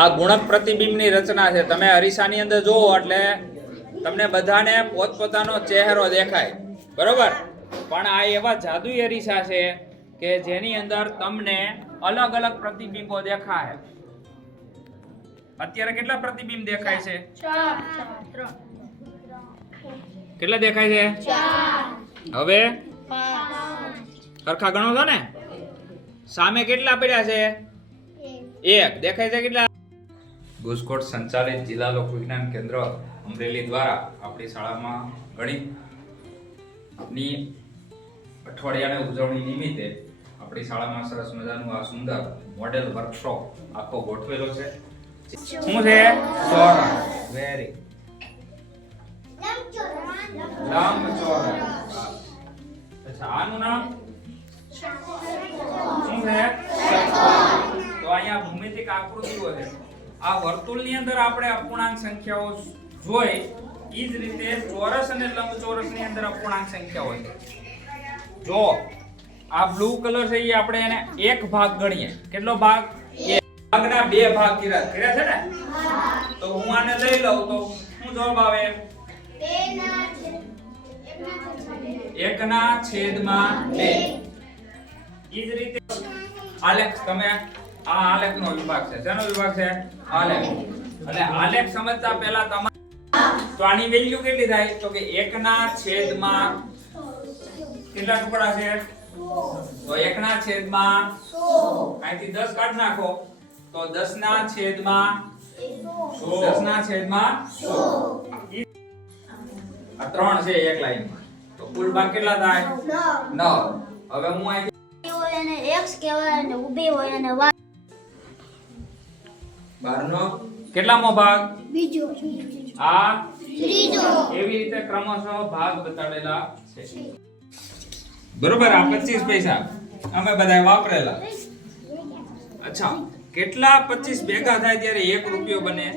આ ગુણક પ્રતિબિંબની રચના છે. તમે અરીસાની અંદર જોવો એટલે તમને બધાને પોતપોતાનો ચહેરો દેખાય, બરોબર? પણ આ એવા જાદુઈ અરીસા છે કે જેની અંદર તમને અલગ અલગ પ્રતિબિંબો દેખાય. અત્યારે કેટલા પ્રતિબિંબ દેખાય છે? 4. કેટલા દેખાય છે? 4. હવે 5 સરખા ગણો છો ને? સામે કેટલા પડ્યા છે? 1 દેખાય છે. કેટલા? ગુજકોટ સંચાલિત જિલ્લા લોક વિજ્ઞાન કેન્દ્ર અમરેલી દ્વારા આપણી શાળામાં ગણિતની અઠવાડિયાની ઉજવણી નિમિત્તે આપણી શાળામાં સરસ મજાનું આ સુંદર મોડેલ વર્કશોપ આખો ગોઠવેલો છે. શું છે? ચોરસ. વેરી લંબચોરસ. અચ્છા, આનું નામ શું છે? તો અહીંયા ભૌમિતિક આકૃતિઓ છે. આ વર્તુળની અંદર આપણે અપૂર્ણાંક સંખ્યાઓ જોઈ, ઈ જ રીતે ચોરસ અને લંબચોરસની અંદર અપૂર્ણાંક સંખ્યાઓ છે. જો આ બ્લુ કલર છે, એ આપણે એને એક ભાગ ગણીએ. કેટલો ભાગ? એક ભાગના બે ભાગ કર્યા છે ને? તો હું આને લઈ લઉં તો શું જવાબ આવે? 1/2. ઈ જ રીતે આલેખ, તમે આ આલેખનો વિભાગ છે. શેનો વિભાગ છે? આલેખ. એટલે આલેખ સમજતા પહેલા તમારે તો આની વેલ્યુ કેટલી થાય? તો કે 1/100 કેટલા ટુકડા છે? તો 1/100 અહીંથી 10 કાઢ નાખો તો 10/100 10/100 આ 3 છે એક લાઈનમાં, તો કુલ ભાગ કેટલા થાય? 9. હવે હું અહીં હોય અને x કહેવાય અને ઊભી હોય અને y. 12 નો કેટલામો ભાગ? બીજો. આ ત્રીજો. એવી રીતે ક્રમશઃ ભાગ બતાડેલા છે. બરોબર? આ 25 પૈસા અમે બધાય વાપરેલા. અચ્છા, કેટલા 25 ભેગા થાય ત્યારે 1 રૂપિયો બને?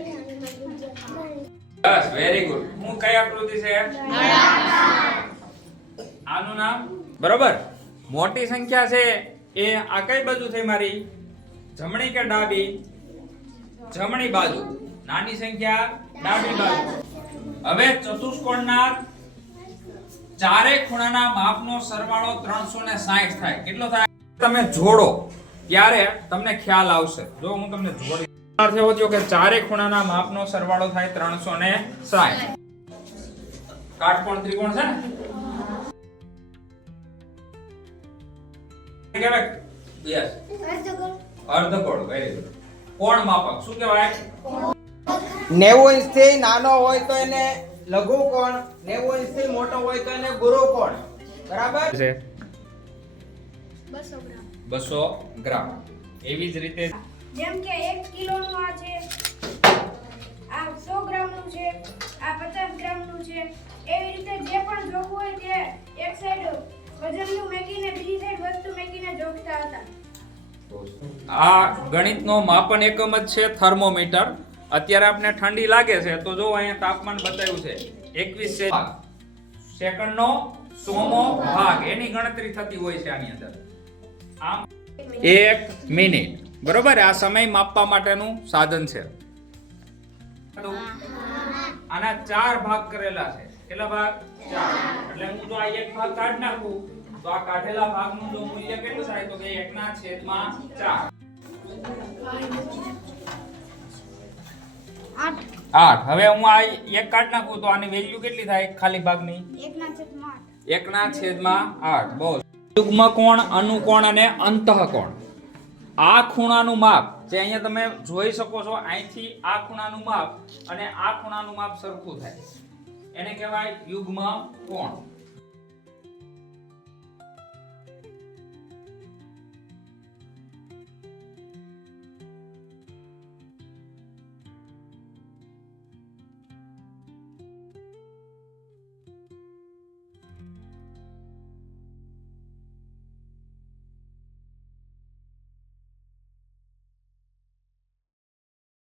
બસ, વેરી ગુડ. હું કઈ આકૃતિ છે? આનું નામ બરોબર. મોટી સંખ્યા છે એ આ કઈ બાજુ થઈ મારી? જમણી કે ડાબી? જમણી બાજુ. નાની સંખ્યા ડાબી બાજુ. હવે ચતુષ્કોણના ચારે ખૂણાના માપનો સરવાળો 360 થાય. કેટલો થાય? તમે જોડો ત્યારે તમને ખ્યાલ આવશે. જો હું તમને જોડી અર્થ એવો થયો કે ચારે ખૂણાના માપનો સરવાળો થાય 360. કાટકોણ ત્રિકોણ છે ને? કહેવાય યસ અર્ધકોણ. Very good. કોણ માપક શું કહેવાય? 90 ઇંચથી નાનો હોય તો એને લઘુ કોણ, 90 ઇંચથી મોટો હોય તો એને ગુરુ કોણ. બરાબર છે? 200 ગ્રામ. 200 ગ્રામ. એવી જ રીતે જેમ કે 1 કિલોનું આ છે, આ 100 ગ્રામનું છે, આ 50 ગ્રામનું છે. એવી રીતે જે પણ જોવું હોય તે એક સાઈડ વજનનું મેકીને બીજી સાઈડ વસ્તુ મેકીને જોખતા હતા. આ ગણિતનો માપન એકમ જ છે થર્મોમીટર. અત્યારે આપણે ઠંડી લાગે છે તો જો અહીંયા તાપમાન બતાવ્યું છે 21 સેકન્ડનો 100મો ભાગ, એની ગણતરી થતી હોય છે આની અંદર. આમ 1 મિનિટ. બરોબર? આ સમય માપવા માટેનું સાધન છે. આના 4 ભાગ કરેલા છે. કેટલા ભાગ? 4. એટલે હું જો આ એક ભાગ કાઢ નાખું તો આ કાઢેલા ભાગનું જો મૂલ્ય કેટલું થાય? તો કે 1/4. 8. હવે હું આ એક કાઢ નાખું તો આની વેલ્યુ કેટલી થાય ખાલી ભાગની? 1/8. 1/8. બહુ. યુગ્મ કોણ, અનુકોણ અને અંતઃકોણ. આ ખૂણાનું માપ જે અહીંયા તમે જોઈ શકો છો, અહીંથી આ ખૂણાનું માપ અને આ ખૂણાનું માપ સરખું થાય, એને કહેવાય યુગ્મ કોણ.